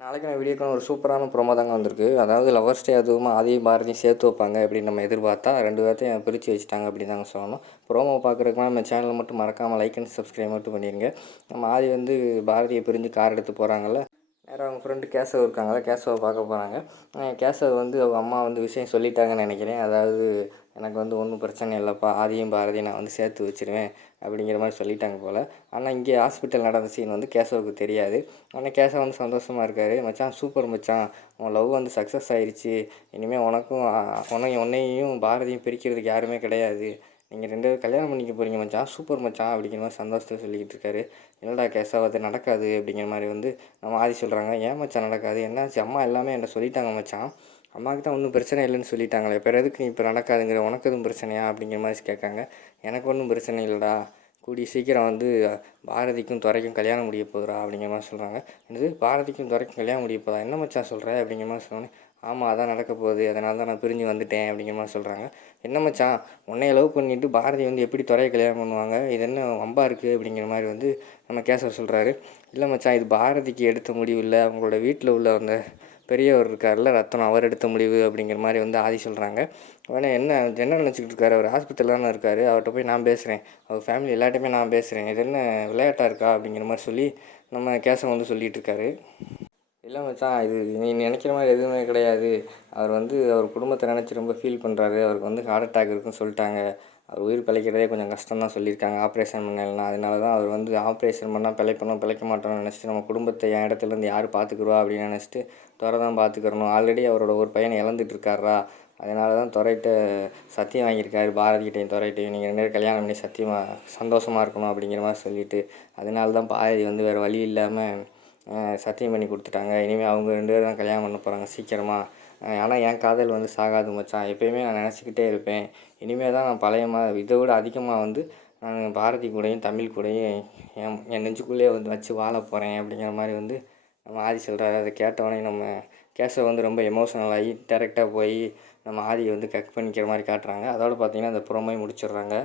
நாளைக்கு நான் வீடியோக்கான ஒரு சூப்பரான ப்ரோமோ தாங்க வந்திருக்கு. அதாவது லவர்ஸ் டே அதுவும் ஆதியும் பாரதியும் சேர்த்து வைப்பாங்க அப்படின்னு நம்ம எதிர்பார்த்தா ரெண்டு பேர்த்தையும் பிரித்து வச்சுட்டாங்க அப்படின்னு தாங்க சொல்லணும். ப்ரோமோ பார்க்குறதுக்கு நம்ம சேனலை மட்டும் மறக்காமல் லைக் அண்ட் சப்ஸ்கிரைப் மட்டும் பண்ணிடுங்க நம்ம ஆதி வந்து பாரதியை பிரிஞ்சு கார் எடுத்து போகிறாங்கல்ல நேராக அவங்க ஃப்ரெண்டு கேசவ் இருக்காங்க கேசவை பார்க்க போகிறாங்க கேசவ் வந்து அவங்க அம்மா வந்து விஷயம் சொல்லிட்டாங்கன்னு நினைக்கிறேன். அதாவது எனக்கு வந்து ஒன்றும் பிரச்சனை இல்லைப்பா ஆதியும் பாரதியும் நான் வந்து சேர்த்து வச்சுருவேன் அப்படிங்கிற மாதிரி சொல்லிட்டாங்க போல். ஆனால் இங்கே ஹாஸ்பிட்டல் நடந்த சீன் வந்து கேசவுக்கு தெரியாது. ஆனால் கேசவ் வந்து சந்தோஷமாக இருக்கார். மச்சான் சூப்பர் மச்சான். உன் லவ் வந்து சக்ஸஸ் ஆயிடுச்சு இனிமேல் உனக்கும் உன்னை உன்னையும் பாரதியும் பிரிக்கிறதுக்கு யாருமே கிடையாது. நீங்கள் ரெண்டு பேரும் கல்யாணம் பண்ணிக்க போகிறீங்க மச்சான் சூப்பர் மச்சான் அப்படிங்கிற மாதிரி சந்தோஷத்தில் சொல்லிக்கிட்டு இருக்காரு. என்னடா கேசவ அது நடக்காது அப்படிங்கிற மாதிரி வந்து நம்ம ஆதி சொல்கிறாங்க ஏன் மச்சான் நடக்காது? என்னாச்சு? அம்மா எல்லாமே என்கிட்ட சொல்லிட்டாங்க மச்சான் அம்மாவுக்கு தான் ஒன்றும் பிரச்சனை இல்லைன்னு சொல்லிட்டாங்களே. இப்போ எதுக்கு நீ இப்போ நடக்காதுங்கிற? உனக்கு எதுவும் பிரச்சனையா? அப்படிங்கிற மாதிரி கேட்காங்க. எனக்கு ஒன்றும் பிரச்சனை இல்லைடா. கூடிய சீக்கிரம் வந்து பாரதிக்கும் துறைக்கும் கல்யாணம் முடிய போகுதுரா அப்படிங்கிற மாதிரி சொல்கிறாங்க என்னது? பாரதிக்கும் துறைக்கும் கல்யாணம் முடிய போதா? என்ன மச்சான் சொல்கிற அப்படிங்கிற மாதிரி சொன்னோன்னே ஆமாம் அதான் நடக்க போகுது. அதனால தான் நான் பிரிஞ்சு வந்துட்டேன் அப்படிங்கிற மாதிரி சொல்கிறாங்க என்ன மச்சான்? உன்னைய லவ் பண்ணிவிட்டு பாரதி வந்து எப்படி துறையை கல்யாணம் பண்ணுவாங்க? இது என்ன வம்பா இருக்குது அப்படிங்கிற மாதிரி வந்து நம்ம கேசவர் சொல்கிறாரு இல்லை மச்சான் இது பாரதிக்கு எடுத்த முடிவு இல்லை. அவங்களோட வீட்டில் உள்ள அந்த பெரியவர் இருக்கார்ல ரத்தனம் அவர் எடுத்த முடிவு அப்படிங்கிற மாதிரி வந்து ஆதி சொல்கிறாங்க உடனே என்ன என்ன நினச்சிக்கிட்டு இருக்காரு? அவர் ஹாஸ்பிட்டலில் தானே இருக்கார். அவர்கிட்ட போய் நான் பேசுகிறேன் அவர் ஃபேமிலி எல்லாட்டையுமே நான் பேசுகிறேன் இது என்ன விளையாட்டாக இருக்கா? அப்படிங்கிற மாதிரி சொல்லி நம்ம கேசவன் வந்து சொல்லிகிட்டு இருக்காரு. இல்லை மச்சான் இது நீ நினைக்கிற மாதிரி எதுவுமே கிடையாது. அவர் வந்து அவர் குடும்பத்தை நினச்சி ரொம்ப ஃபீல் பண்ணுறாரு அவருக்கு வந்து ஹார்ட் அட்டாக் இருக்குன்னு சொல்லிட்டாங்க. அவர் உயிர் பிழைக்கிறதே கொஞ்சம் கஷ்டம் தான் சொல்லியிருக்காங்க. ஆப்ரேஷன் பண்ணலாம் அதனால தான் அவர் வந்து ஆப்ரேஷன் பண்ணால் பிழைப்பணும் பிழைக்க மாட்டோம்னு நினச்சிட்டு நம்ம குடும்பத்தை என் இடத்துலேருந்து யார் பார்த்துக்குருவா அப்படின்னு நினச்சிட்டு துறை தான் பார்த்துக்கிறணும் ஆல்ரெடி அவரோட ஒரு பையனை இழந்துட்டு இருக்காரா அதனால தான் துறையிட்ட சத்தியம் வாங்கியிருக்காரு. பாரதிகிட்டையும் துறையிட்டையும் நீங்கள் ரெண்டு பேரும் கல்யாணம் பண்ணி சத்தியமாக சந்தோஷமாக இருக்கணும் அப்படிங்கிற மாதிரி சொல்லிவிட்டு அதனால தான் பாரதி வந்து வேறு வழி இல்லாமல் சத்தியம் பண்ணி கொடுத்துட்டாங்க. இனிமேல் அவங்க ரெண்டு பேரும் தான் கல்யாணம் பண்ண போகிறாங்க சீக்கிரமாக ஆனால் என் காதல் வந்து சாகாது மச்சான். எப்பயுமே நான் நினச்சிக்கிட்டே இருப்பேன். இனிமேல் தான் நான் பழைய மா இதை விட அதிகமாக வந்து நான் பாரதி கூடயும் தமிழ் கூடயும் என் என் நெஞ்சுக்குள்ளேயே வந்து வச்சு வாழ போகிறேன் அப்படிங்கிற மாதிரி வந்து நம்ம ஆதி சொல்கிறாரு அதை கேட்டவொடனே நம்ம கேசவ வந்து ரொம்ப எமோஷனல் ஆகி டேரெக்டாக போய் நம்ம ஆதியை வந்து கக் பண்ணிக்கிற மாதிரி காட்டுறாங்க. அதோடு பார்த்திங்கன்னா அந்த புறமே முடிச்சிடுறாங்க.